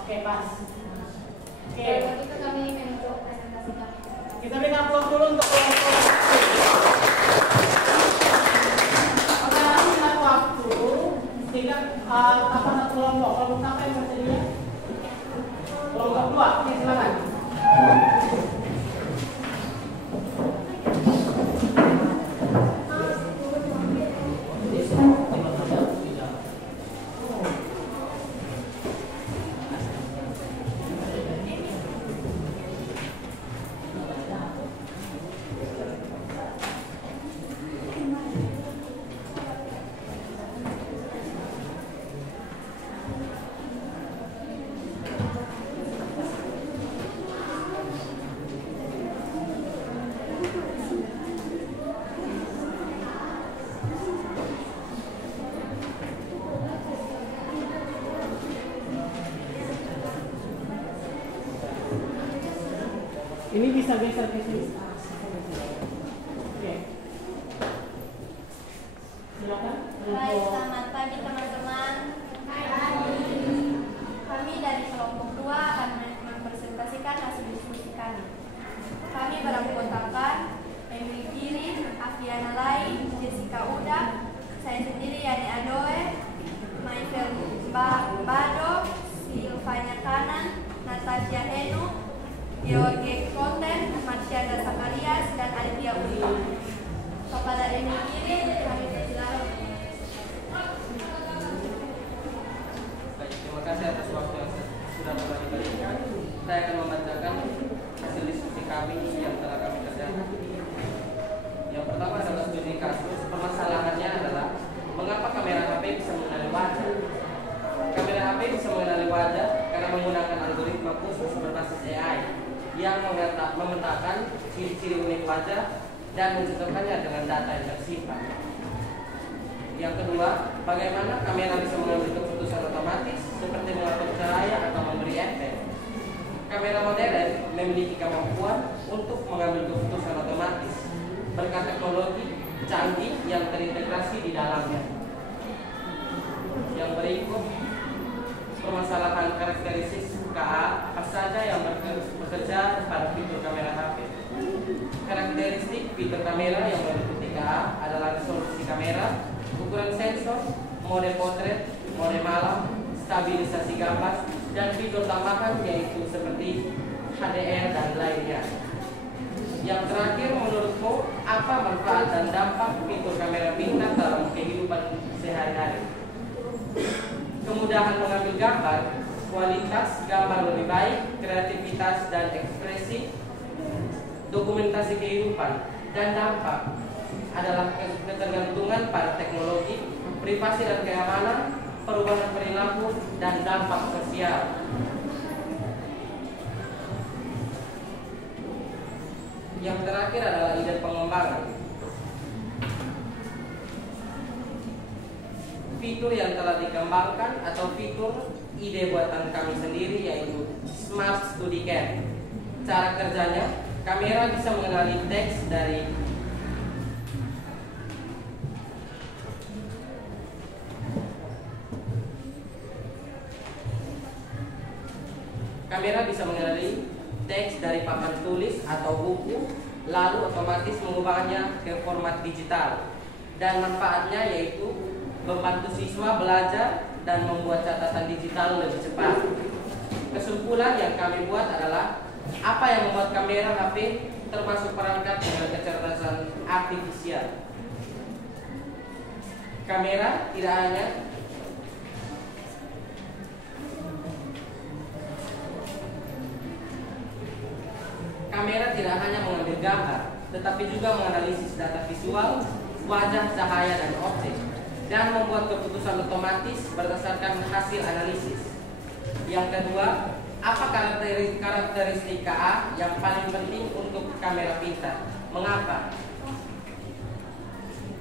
Oke, pas. Oke, Kalau begitu kami menutup presentasi kami. kita beri aplaus dulu untuk kelompok. Oke, nanti dengan waktu sehingga apa satu kelompok apa yang bersedia? Kelompok 2, oke silakan. Ini bisa geser ke sini. Oke. Silakan. Baik, selamat pagi teman-teman. Kami dari kelompok 2 akan Kanan, Natasha Eno, George Konten, Marsyanda Sakarias, dan Alivia Ulfa. Kepada yang kiri, kami persilakan. Baik, terima kasih atas waktu yang sudah telah diberikan. Saya akan membacakan hasil diskusi kami yang telah kami kerjakan. Yang pertama adalah studi kasus. Permasalahannya adalah mengapa kamera HP bisa mengenali wajah. Kamera HP bisa mengenali wajah karena menggunakan algoritma khusus berbasis AI yang memetakan ciri-ciri unik wajah dan mencocokkannya dengan data yang tersimpan. Yang kedua, bagaimana kamera bisa mengambil keputusan otomatis seperti mengatur cahaya atau memberi efek. Kamera modern memiliki kemampuan untuk mengambil keputusan otomatis berkat teknologi canggih yang terintegrasi di dalamnya. Yang berikut, permasalahan karakteristik KA apa saja yang bekerja pada fitur kamera HP. Karakteristik fitur kamera yang meliputi KA adalah resolusi kamera, ukuran sensor, mode potret, mode malam, stabilisasi gambar, dan fitur tambahan yaitu seperti HDR dan lainnya. Yang terakhir, menurutmu apa manfaat dan dampak fitur kamera pintar dalam kehidupan sehari-hari? Kemudahan mengambil gambar, kualitas gambar lebih baik, kreativitas dan ekspresi, dokumentasi kehidupan, dan dampak adalah ketergantungan pada teknologi, privasi dan keamanan, perubahan perilaku, dan dampak sosial. Yang terakhir adalah ide pengembangan. Fitur yang telah dikembangkan atau fitur ide buatan kami sendiri yaitu Smart Study Cam. Cara kerjanya, kamera bisa mengenali teks dari papan tulis atau buku, lalu otomatis mengubahnya ke format digital. Dan manfaatnya yaitu membantu siswa belajar dan membuat catatan digital lebih cepat. Kesimpulan yang kami buat adalah apa yang membuat kamera HP termasuk perangkat dengan kecerdasan artifisial. Kamera tidak hanya mengambil gambar, tetapi juga menganalisis data visual, wajah, cahaya, dan objek, dan membuat keputusan otomatis berdasarkan hasil analisis. Yang kedua, apa karakteristik KA yang paling penting untuk kamera pintar? Mengapa?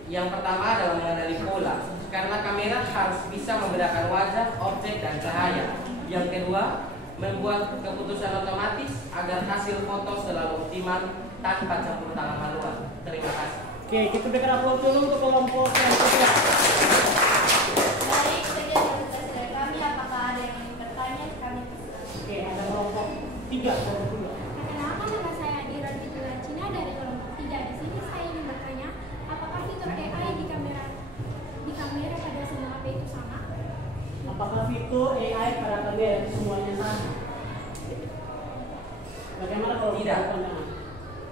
Yang pertama adalah mengenali pola, karena kamera harus bisa membedakan wajah, objek, dan cahaya. Yang kedua, membuat keputusan otomatis agar hasil foto selalu optimal tanpa campur tangan manual. Terima kasih. Oke, kita berikan aplaus dulu untuk kelompok yang kedua. Baik, sekian dari kami. Apakah ada yang ingin bertanya? Kami Oke, ada kelompok 3, kelompok 2. Perkenalkan, nama saya Adira Fitila Cina dari kelompok 3. Di sini saya ingin bertanya, apakah fitur AI di kamera pada semua HP itu sama? Apakah fitur AI pada kamera itu semuanya sama? Bagaimana kalau Tidak. pandangan?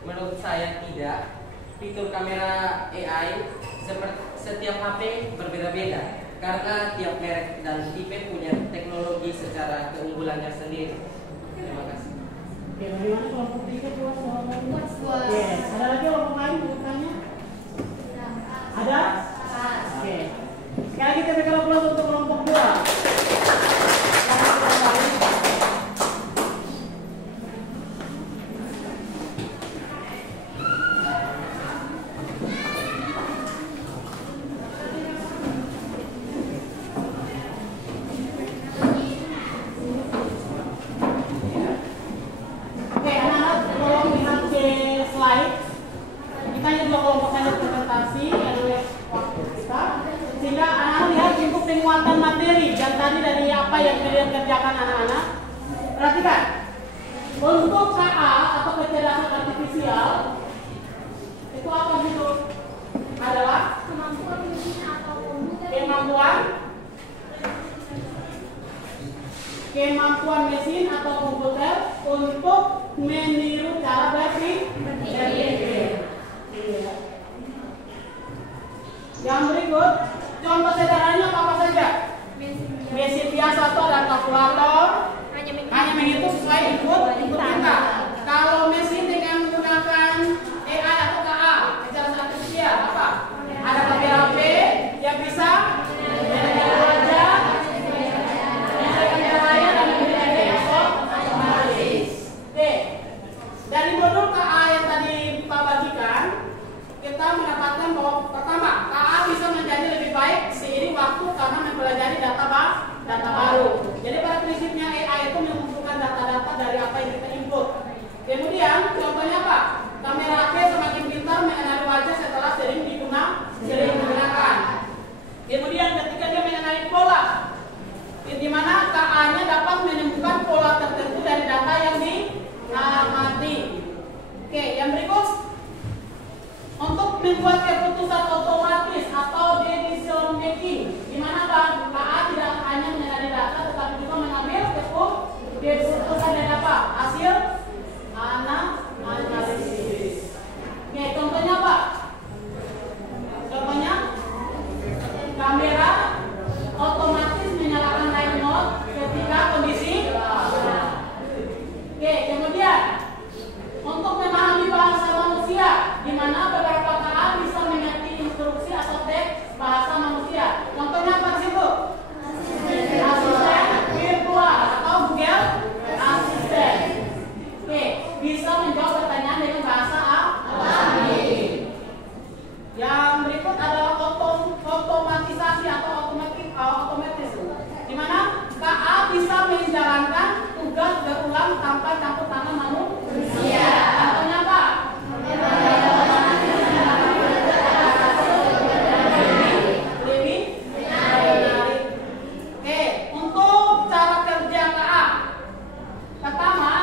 Menurut saya tidak. Fitur kamera AI seperti setiap HP berbeda-beda karena tiap merek dan tipe punya teknologi secara keunggulannya sendiri. Terima kasih. Oke, bagaimana kelompok 3 puas? Puas. Oke, ada lagi kelompok lain bertanya? Ada? Oke. Sekarang kita berikan aplaus untuk kelompok 2. Oke, anak-anak tolong lihat ke slide. Kita hanya 2 kelompok saja presentasi oleh waktu kita, sehingga anak-anak lihat untuk penguatan materi dan tadi dari apa yang kalian kerjakan anak-anak. Perhatikan, untuk KA atau kecerdasan artifisial itu apa gitu? Adalah Kemampuan mesin atau komputer kemampuan kemampuan mesin atau komputer untuk meniru cara berpikir. Iya. Yang berikut, contoh sederhananya apa saja? Mesin biasa atau ada kalkulator, hanya menghitung sesuai input kita. Kalau mesin dengan menggunakan AI atau KA, kecerdasan artifisial apa? Ada kamera HP yang bisa mengenali wajah, menyesuaikan cahaya dan menjadi otomatis. Oke, dari modul KA yang tadi Pak bagikan, kita mendapatkan bahwa pertama, KA bisa menjadi lebih baik seiring waktu karena mempelajari data baru. Jadi pada prinsipnya AI itu mengumpulkan data-data dari apa yang kita input. Kemudian contohnya apa? Kamera HP semakin pintar mengenali wajah setelah sering digunakan. Kemudian ketika dia mengenali pola, di mana KA-nya dapat menemukan pola tertentu dari data yang diamati. Oke, yang berikut, untuk membuat keputusan otomatis atau decision making, di mana KA tidak hanya mengenali data tetapi juga mengambil keputusan dari apa? Hasil analisis. Oke, contohnya apa? Contohnya kamera otomatis menyalakan night mode ketika kondisi. Oke, kemudian untuk memahami bahasa manusia, di mana beberapa KA bisa mengerti instruksi atau teks bahasa manusia. Contohnya apa di situ? Asisten virtual atau Google Assistant. Oke, bisa menjawab pertanyaan dengan bahasa alami. Yang berikut adalah otomatisasi atau otomatis, di mana KA bisa menjalankan tugas berulang tanpa campur tangan manusia. Contohnya apa? Lebih menarik. Oke, untuk cara kerja KA. Pertama,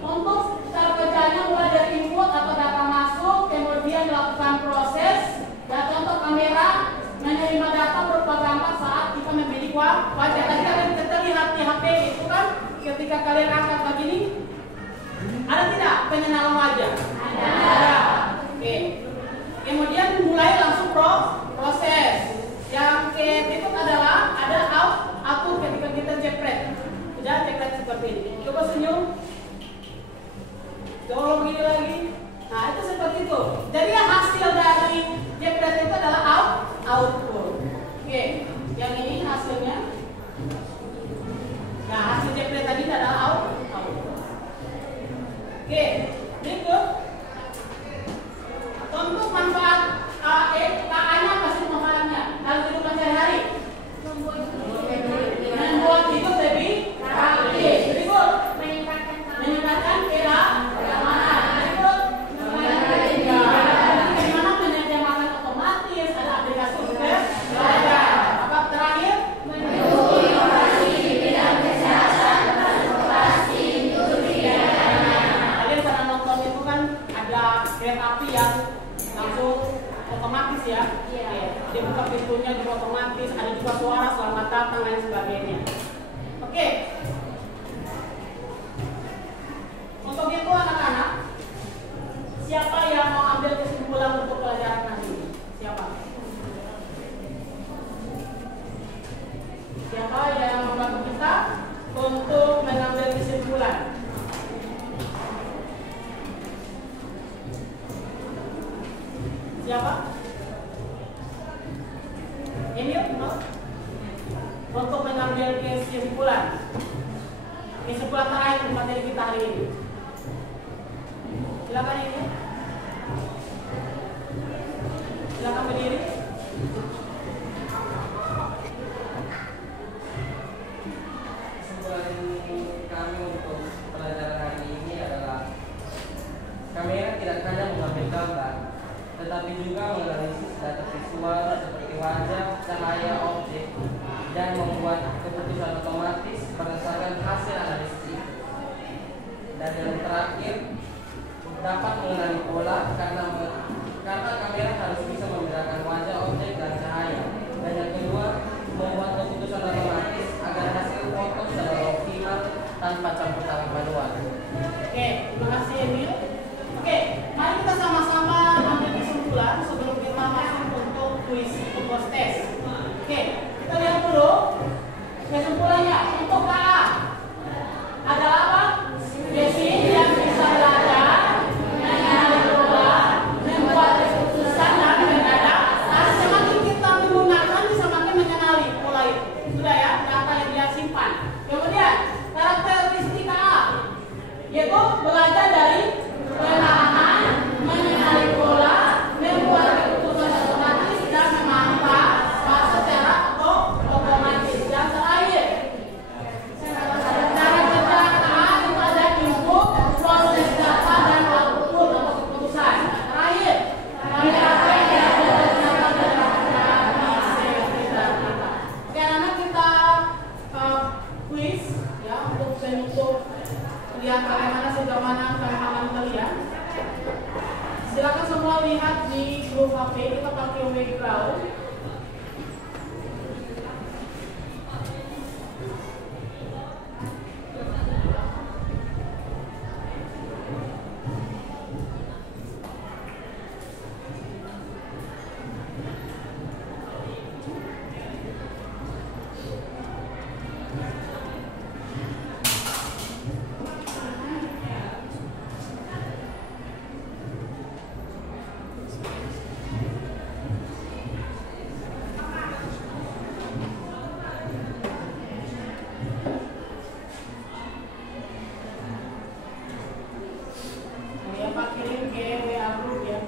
untuk cara kerjanya mulai dari input atau data masuk, kemudian dilakukan proses. Dan contoh kamera menerima data berupa gambar saat kita memilih wajah. Tadi kalian terlihat di HP itu kan, ketika kalian angkat begini, ada tidak pengenalan wajah? Ada. Oke. Kemudian mulai langsung proses. Yang ketiga adalah ada output ketika kita jepret. Sudah jepret seperti ini. Coba senyum. Coba begini lagi. Nah, itu seperti itu. Jadi hasil dari jepret itu adalah output. Oke. Yang ini hasilnya. Nah, hasil jepret tadi adalah output. Oke, berikut. Untuk manfaat KA-nya apa sih manfaatnya? Dalam kehidupan sehari-hari. Membuat hidup lebih praktis. Berikut. Meningkatkan keamanan. Berikut. Bagaimana menerjemahkan otomatis, ada aplikasi super belajar. Apa terakhir? Mendukung inovasi di bidang kesehatan, transportasi, industri, dan lain-lain. Kalian pernah nonton itu kan, ada kereta api yang langsung otomatis ya. Dia buka pintunya juga otomatis, ada juga suara selamat datang dan sebagainya. Oke. Untuk itu anak-anak, siapa yang mau ambil kesimpulan untuk pelajaran nanti? Siapa? Siapa yang membantu kita untuk mengambil kesimpulan? Siapa? Emil? Untuk mengambil kesimpulan. Kesimpulan terakhir untuk materi kita hari ini. Silakan ini. Silakan berdiri. Kesimpulan kami untuk pelajaran hari ini adalah kamera tidak hanya mengambil gambar, tetapi juga menganalisis data visual seperti wajah, cahaya, objek, dan membuat keputusan otomatis berdasarkan hasil analisis itu. Dan yang terakhir, dapat mengenali pola karena kamera harus bisa membedakan wajah, objek, dan cahaya. Dan yang kedua, membuat keputusan otomatis agar hasil foto secara optimal tanpa campur tangan manual. Oke, terima kasih Emil. Oke, mari kita sama-sama ambil kesimpulan sebelum kita masuk untuk kuis untuk tes. Oke, kita lihat dulu kesimpulannya. Untuk KA adalah apa? Mesin yang bisa belajar, mengenali pola, membuat keputusan dan mendadak. Nah, semakin kita menggunakan, semakin mengenali pola itu. Sudah ya, data yang dia simpan. Kemudian karakteristik KA yaitu belajar dari penahan, mengenali pola, membuat keputusan otomatis dan memantau secara otomatis. Dan terakhir, cara kerja KA itu ada input, proses data dan output untuk keputusan. Terakhir, Oke, anak kita quiz ya untuk lihat bagaimana sejauh mana pemahaman kalian. Silakan semua lihat di grup HP, kita pakai background. Ya, Pak, kirim ke WA group ya.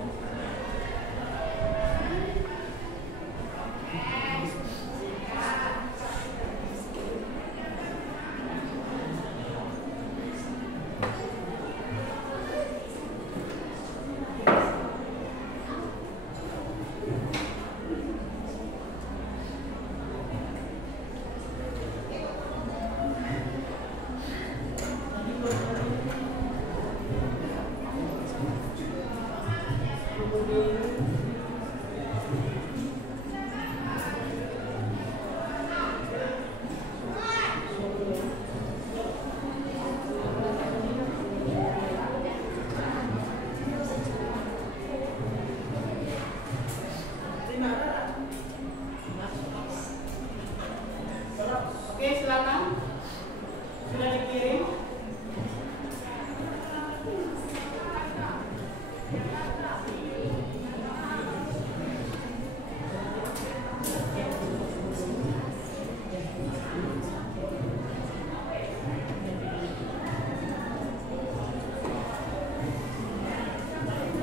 Oke, silakan. Sudah dikirim.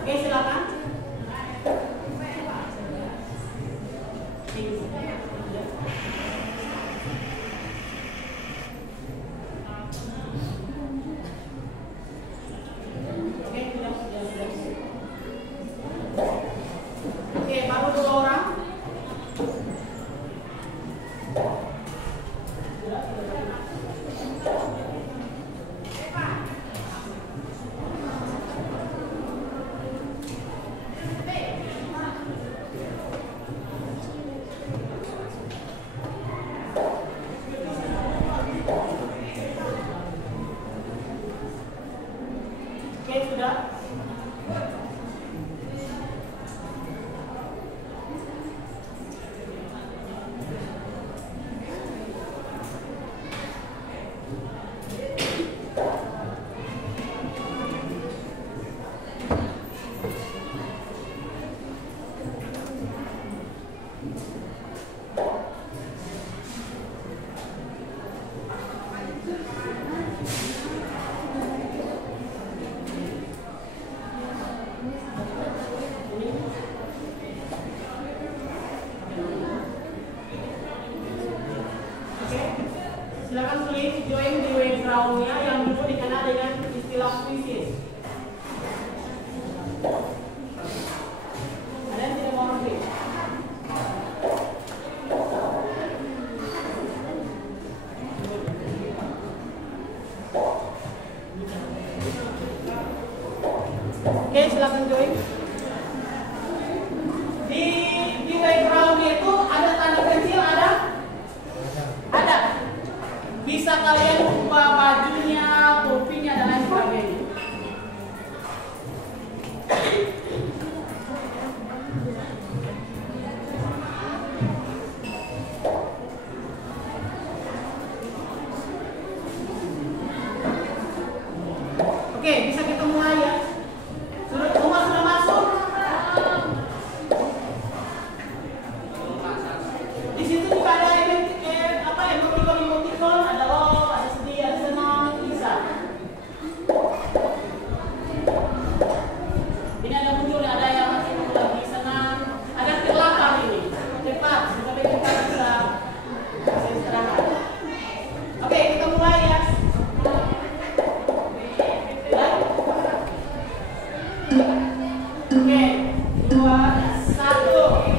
Oke, silakan. Oke, baru 2 orang. Oke, sudah. Silakan klik join di background-nya yang dulu dikenal dengan istilah quizzes. Ada yang tidak mau klik? Oke, silakan join. Di background-nya itu ada tanda kecil, ada? Bisa kalian ubah bajunya Oke, bisa kita mulai ya. Semua sudah masuk? Di situ juga ada emoticon, ada love, ada sedih, ada senang, bisa. Ini ada muncul, ada yang lagi senang, ada kelakar ini. Cepat, kita bisa istirahat. Oke, kita mulai ya. Oke, 2, 1.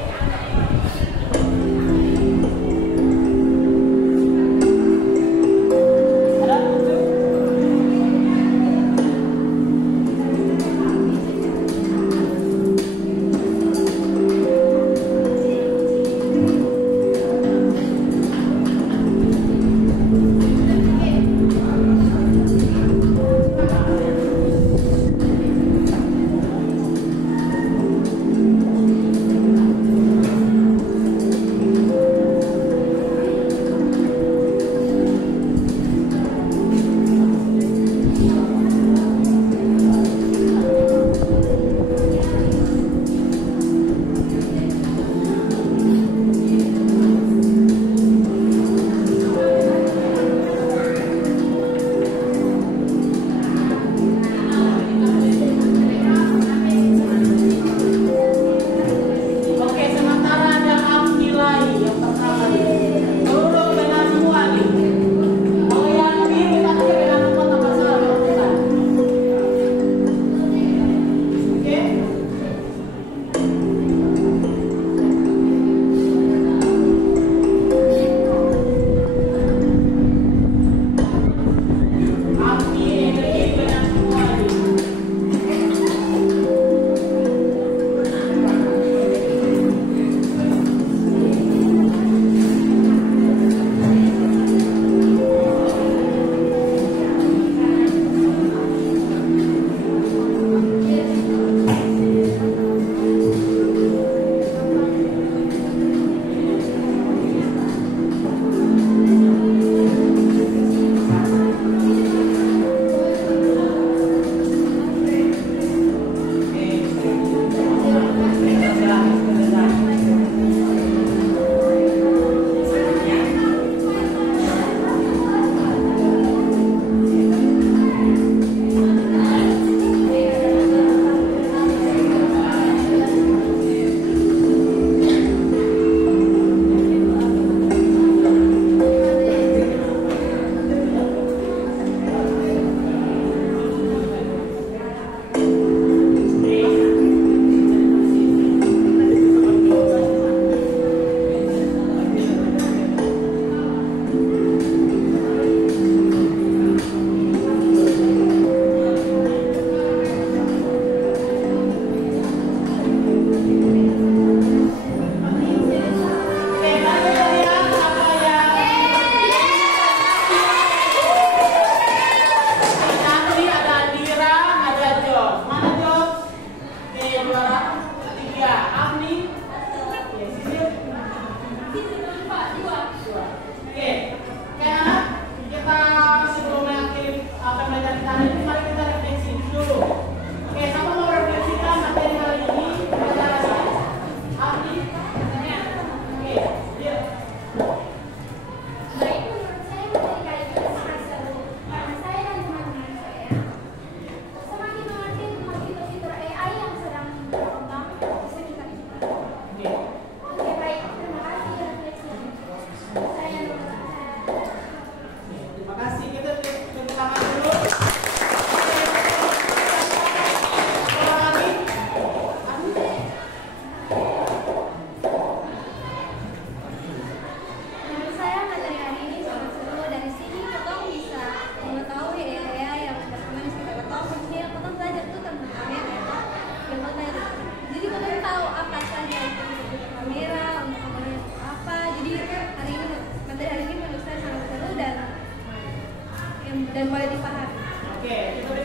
dan boleh dipahami. Oke, kita beri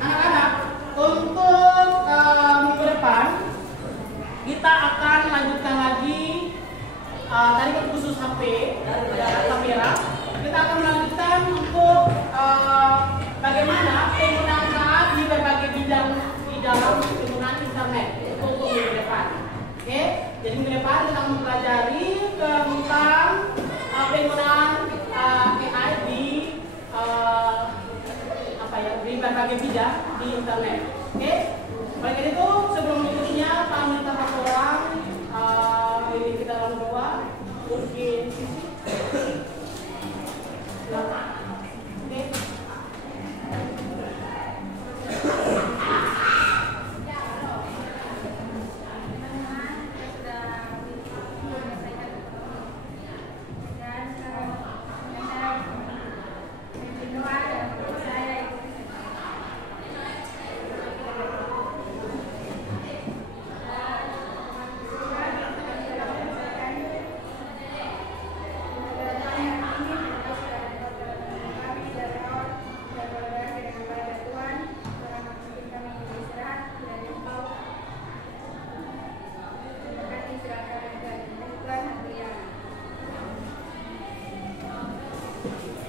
anak-anak, untuk minggu depan kita akan lanjutkan lagi tadi kan khusus HP dan kamera. Kita berbagai bidang di internet. Oke, oleh karena itu sebelum mengikutinya kami minta satu orang ini kita dalam doa mungkin silakan. Oke.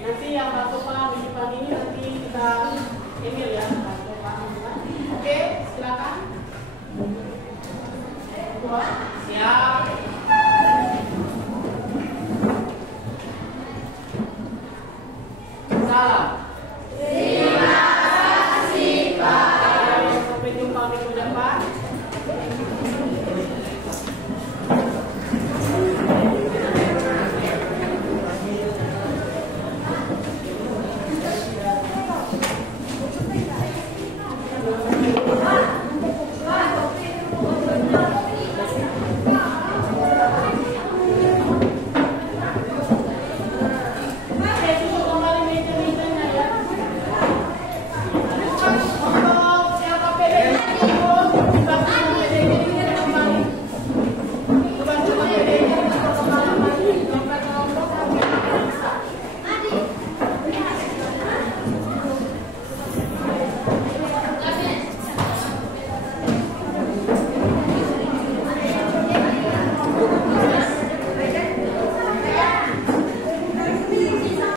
Nanti yang bantu Pak di depan ini nanti kita email ya, bantu Pak. Oke, silakan. Dua, siap. Salam.